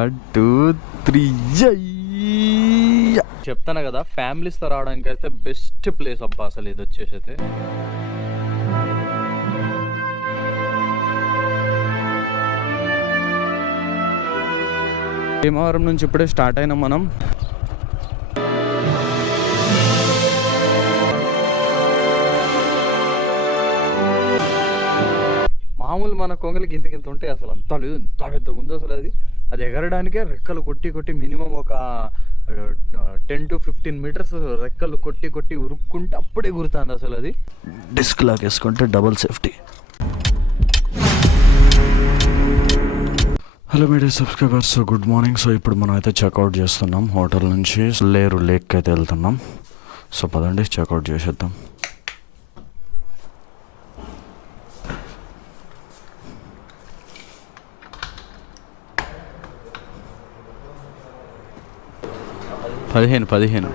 2, 3 చెప్తాను కదా, ఫ్యామిలీస్తో రావడానికి అయితే బెస్ట్ ప్లేస్ అబ్బా అసలు ఇది వచ్చేసి అయితే. భీమవరం నుంచి ఇప్పుడే స్టార్ట్ అయినాం మనం. మామూలు మన కొంగలకి ఇంత ఉంటాయి అసలు, అంత లేదు, ఇంత పెద్ద ఉంది అసలు. అది ఎగరడానికే రెక్కలు కొట్టి మినిమం ఒక 10 to 15 మీటర్స్ రెక్కలు కొట్టి ఉరుక్కుంటే అప్పుడే ఎగురుతుంది అసలు. అది డిస్క్ లాగేసుకుంటే double safety. Hello media subscribers, good morning. So ఇప్పుడు మనం అయితే చెక్అవుట్ చేస్తున్నాం హోటల్ నుంచి. లేరు లేక్ అయితే వెళ్తున్నాం. సో పదండి చెక్అవుట్ చేసేద్దాం. పదిహేను.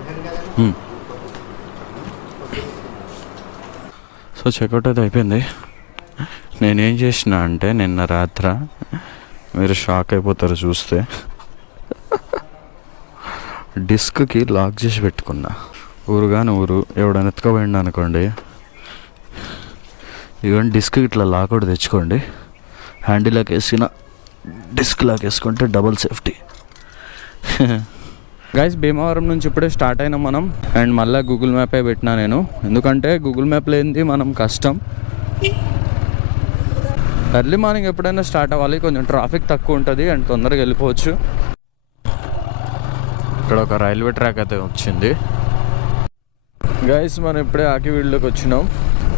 సో చెక్అవుట్ అయితే అయిపోయింది. నేనేం చేసిన అంటే నిన్న రాత్ర, మీరు షాక్ అయిపోతారు చూస్తే, డిస్క్కి లాక్ చేసి పెట్టుకున్నా. ఊరు ఎవడైనా ఎత్తుకోబోయిండు అనుకోండి, ఇవన్నీ డిస్క్ ఇట్లా లాక్ కూడా తెచ్చుకోండి. హ్యాండిల్ లాక్ వేసిన డిస్క్ లాక్ వేసుకుంటే డబుల్ సేఫ్టీ. గైస్ భీమవరం నుంచి ఇప్పుడే స్టార్ట్ అయినాం మనం. అండ్ మళ్ళీ గూగుల్ మ్యాపే పెట్టినా నేను, ఎందుకంటే గూగుల్ మ్యాప్ లేనిది మనం కష్టం. ఎర్లీ మార్నింగ్ ఎప్పుడైనా స్టార్ట్ అవ్వాలి, కొంచెం ట్రాఫిక్ తక్కువ ఉంటుంది అండ్ తొందరగా వెళ్ళిపోవచ్చు. ఇక్కడ ఒక రైల్వే ట్రాక్ అయితే వచ్చింది. గైస్ మనం ఇప్పుడే ఆకివీడులోకి వచ్చినాం.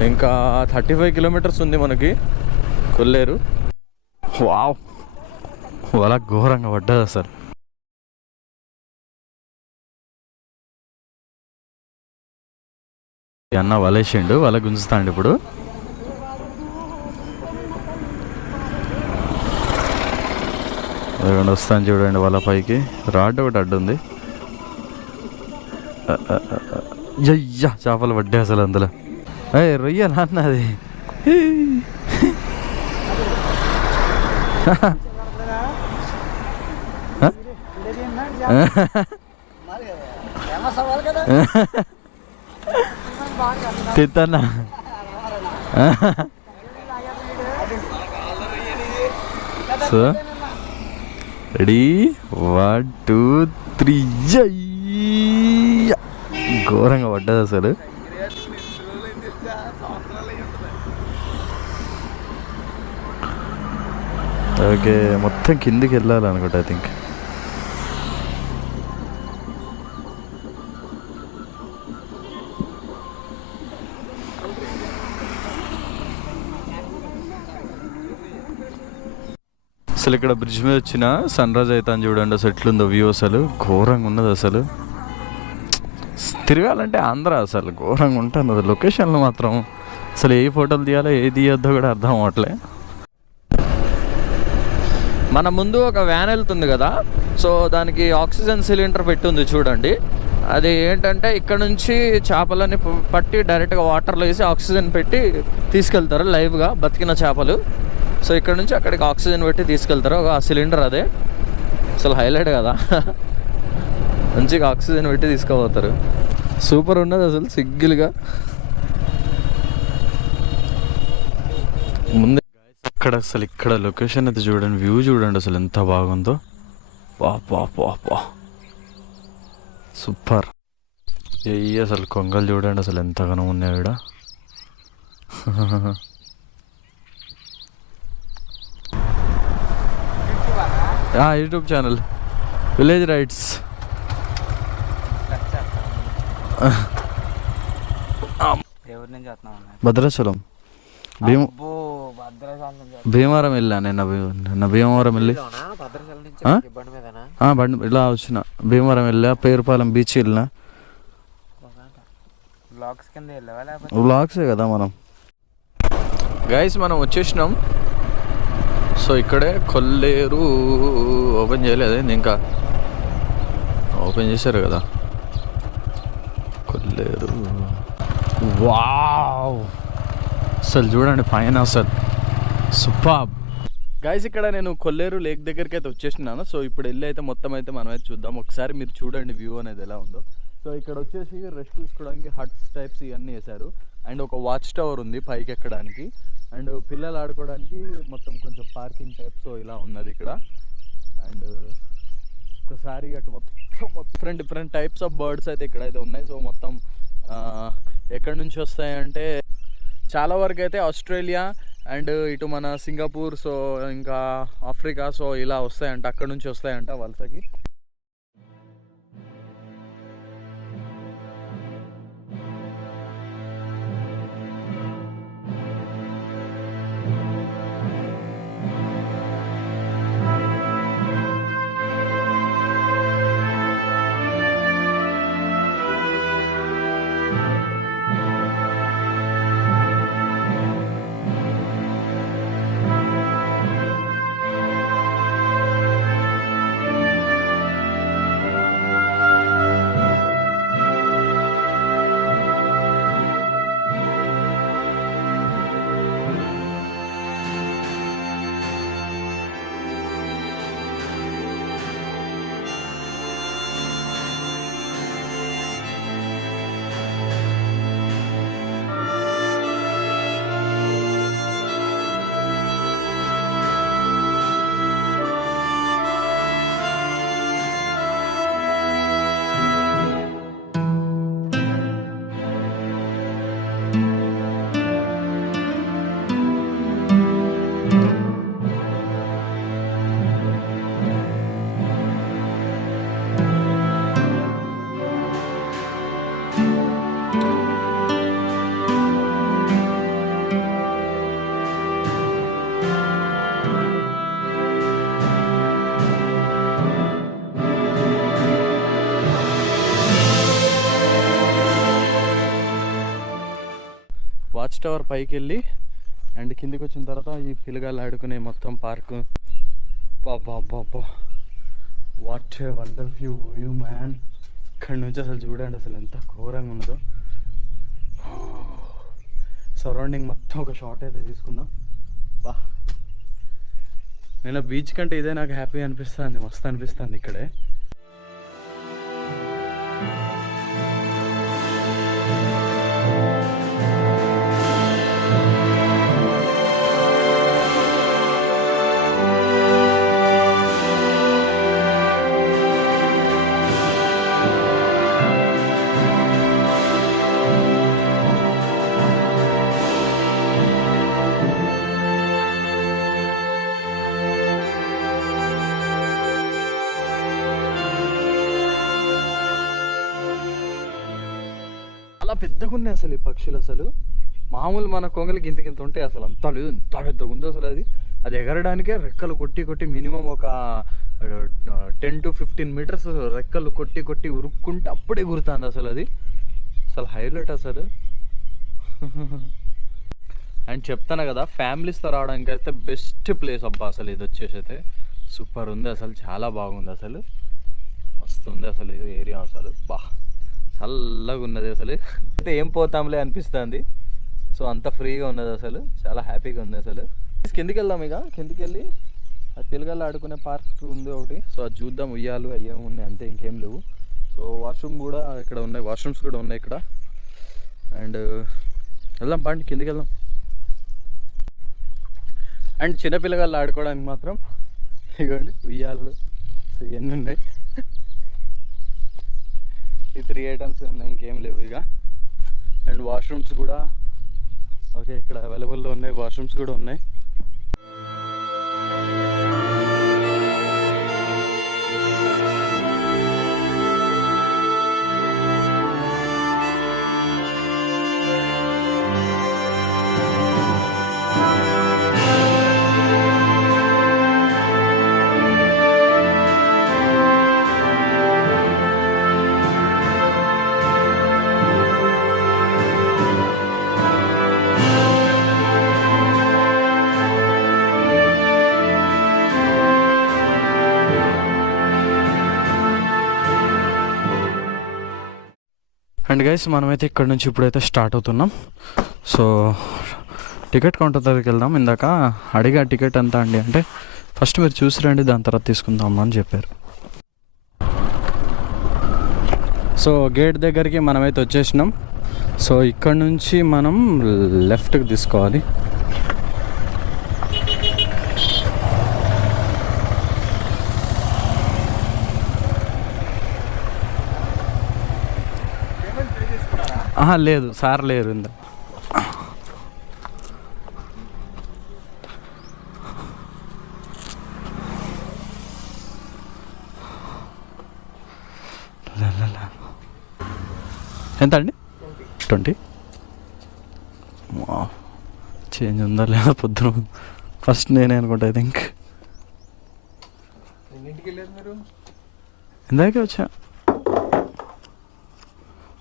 ఇంకా 35 కిలోమీటర్స్ ఉంది మనకి కొల్లేరు. వావ్, అలా ఘోరంగా పడ్డది అసలు. అన్న వలేసిండు, వల గుంజుతాండి ఇప్పుడు. వస్తాను చూడండి వల పైకి. రాడ్ ఒకటి అడ్డుంది. అయ్యా చేపలు పడ్డాయి అసలు అందులో. రొయ్య నాన్న అది. తిత్తన్నా సో రెడీ, 1, 2, 3 ఘోరంగా పడ్డది అసలు. ఓకే, మొత్తం కిందికి వెళ్ళాలనుకుంటా ఐ థింక్. అసలు ఇక్కడ బ్రిడ్జ్ మీద వచ్చిన సన్ రైజ్ అవుతాను చూడండి అసలు ఎట్లుందో వ్యూ. అసలు ఘోరంగా ఉన్నది అసలు. తిరగాలంటే ఆంధ్ర అసలు ఘోరంగా ఉంటుంది అది. లొకేషన్లు మాత్రం అసలు ఏ ఫోటోలు తీయాలో ఏ తీయొద్దో కూడా అర్థం అవ్వట్లే. మన ముందు ఒక వ్యాన్ వెళ్తుంది కదా, సో దానికి ఆక్సిజన్ సిలిండర్ పెట్టి ఉంది చూడండి. అది ఏంటంటే ఇక్కడ నుంచి చేపలని పట్టి డైరెక్ట్గా వాటర్లో వేసి ఆక్సిజన్ పెట్టి తీసుకెళ్తారు లైవ్గా బతికిన చేపలు. సో ఇక్కడ నుంచి అక్కడికి ఆక్సిజన్ పెట్టి తీసుకెళ్తారు. ఒక సిలిండర్ అదే అసలు హైలైట్ కదా. మంచిగా ఆక్సిజన్ పెట్టి తీసుకుపోతారు. సూపర్ ఉన్నది అసలు సిగ్గిల్గా. ముందే ఇక్కడ లొకేషన్ అయితే చూడండి, వ్యూ చూడండి అసలు ఎంత బాగుందో. వా సూపర్. అసలు కొంగలు చూడండి అసలు ఎంతగానో ఉన్నాయి ఇక్కడ. YouTube channel village rides. Bhadrachalam Bhimavaram వెళ్ళా నిన్న భీమవరం వెళ్ళి బండి ఇలా వచ్చిన. భీమవరం వెళ్ళా, పేరుపాలెం బీచ్ వెళ్ళినా. వ్లాగ్సే కదా మనం. గైస్ మనం వచ్చేసినాం. సో ఇక్కడే కొల్లేరు ఓపెన్ చేయలేదు ఇంకా, ఓపెన్ చేశారు కదా కొల్లేరు. వావ్, అసలు చూడండి పైన అసలు సూపర్. గైస్ ఇక్కడ నేను కొల్లేరు లేక్ దగ్గరికి అయితే వచ్చేసినాను. సో ఇప్పుడు వెళ్ళి అయితే మొత్తం అయితే మనం అయితే చూద్దాం. ఒకసారి మీరు చూడండి వ్యూ అనేది ఎలా ఉందో. సో ఇక్కడ వచ్చేసి రెస్ట్ తీసుకోవడానికి హట్స్ టైప్స్ ఇవన్నీ వేశారు. అండ్ ఒక వాచ్ టవర్ ఉంది పైకి ఎక్కడానికి. అండ్ పిల్లలు ఆడుకోవడానికి మొత్తం కొంచెం పార్కింగ్ టైప్. సో ఇలా ఉన్నది ఇక్కడ. అండ్ ఒకసారి అటు మొత్తం డిఫరెంట్ టైప్స్ ఆఫ్ బర్డ్స్ అయితే ఇక్కడైతే ఉన్నాయి. సో మొత్తం ఎక్కడి నుంచి వస్తాయంటే చాలా వరకు అయితే ఆస్ట్రేలియా అండ్ ఇటు మన సింగపూర్, సో ఇంకా ఆఫ్రికా, సో ఇలా వస్తాయంట. అక్కడ నుంచి వస్తాయంట వలసకి. వాచ్ టవర్ పైకి వెళ్ళి అండ్ కిందికి వచ్చిన తర్వాత ఈ పిల్లగాళ్ళు ఆడుకునే మొత్తం park. Baba what a wonder view man. ఇక్కడ నుంచి అసలు చూడండి అసలు ఎంత ఘోరంగా ఉన్నదో. సరౌండింగ్ మొత్తం ఒక షాట్ అయితే తీసుకుందాం. వా, నేను బీచ్ కంటే ఇదే నాకు హ్యాపీ అనిపిస్తుంది, మస్తు అనిపిస్తుంది ఇక్కడే. చాలా పెద్దగా ఉన్నాయి అసలు ఈ పక్షులు. అసలు మామూలు మన కొంగలకి ఇంత ఉంటాయి, అసలు అంత లేదు, ఎంత పెద్దగా ఉంది అసలు. అది ఎగరడానికే రెక్కలు కొట్టి మినిమం ఒక 10 to 15 మీటర్స్ రెక్కలు కొట్టి ఉరుక్కుంటే అప్పుడే ఎగురుతుంది అసలు. అది అసలు హైలైట్ అసలు. అండ్ చెప్తాను కదా, ఫ్యామిలీస్తో రావడానికి అయితే బెస్ట్ ప్లేస్ అబ్బా అసలు. ఇది వచ్చేసి అయితే సూపర్ ఉంది అసలు, చాలా బాగుంది అసలు, మస్తు ఉంది అసలు ఏరియా అసలు. బా చల్లగా ఉన్నది అసలు. అయితే ఏం పోతాంలే అనిపిస్తుంది. సో అంత ఫ్రీగా ఉన్నది అసలు, చాలా హ్యాపీగా ఉంది అసలు. కిందికి వెళ్దాం. ఇక కిందికి వెళ్ళి ఆ పిల్లగాళ్ళు ఆడుకునే పార్క్ ఉంది ఒకటి, సో అది చూద్దాం. ఉయ్యాలు అయ్యేమి ఉన్నాయి అంతే, ఇంకేం లేవు. సో వాష్రూమ్ కూడా ఇక్కడ ఉన్నాయి, వాష్రూమ్స్ కూడా ఉన్నాయి ఇక్కడ. అండ్ వెళ్దాం పండి, కిందికి వెళ్దాం. అండ్ చిన్నపిల్లగాళ్ళు ఆడుకోవడానికి మాత్రం ఇవ్వండి ఉయ్యాలు, సో ఇవన్నీ ఉన్నాయి. ఈ 3 ఐటమ్స్ ఉన్నాయి, ఇంకేం లేవు ఇక. అండ్ వాష్రూమ్స్ కూడా ఓకే ఇక్కడ అవైలబుల్లో ఉన్నాయి, వాష్రూమ్స్ కూడా ఉన్నాయి. అండ్ గైస్ మనమైతే ఇక్కడ నుంచి ఇప్పుడైతే స్టార్ట్ అవుతున్నాం. సో టికెట్ కౌంటర్ దగ్గరికి వెళ్దాం. ఇందాక అడిగా టికెట్ ఎంత అండి అంటే ఫస్ట్ మీరు చూసి రండి దాని తర్వాత తీసుకుందాం అని చెప్పారు. సో గేట్ దగ్గరికి మనమైతే వచ్చేసినాం. సో ఇక్కడ నుంచి మనం లెఫ్ట్కి తీసుకోవాలి. లేదు సార్ లేరు ఇందా. ఎంత అండి? 20. చేంజ్ ఉందా లేదా పొద్దున ఫస్ట్ నేనే అనుకుంటా. ఐ థింక్ ఇందాకే వచ్చా,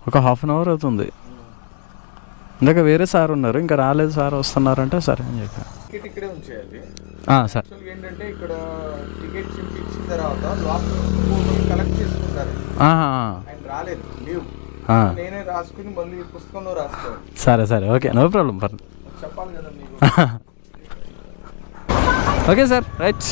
ఒక హాఫ్ అన్ అవర్ అవుతుంది. ఇందాక వేరే సార్ ఉన్నారు, ఇంకా రాలేదు సార్ వస్తున్నారంటే సరే అని చెప్పా. టికెట్ ఇక్కడే ఉంచేయాలి సార్. ఏంటంటే ఇక్కడ టికెట్ ఇచ్చిన తర్వాత కలెక్ట్ చేసుకుంటారు. ఆయన రాలేదు, లీవ్ నేనే రాసుకుని మళ్ళీ పుస్తకంలో రాసుకోవాలి. సరే ఓకే, నో ప్రాబ్లం. చెప్పాలి కదా మీకు. Okay sir, right.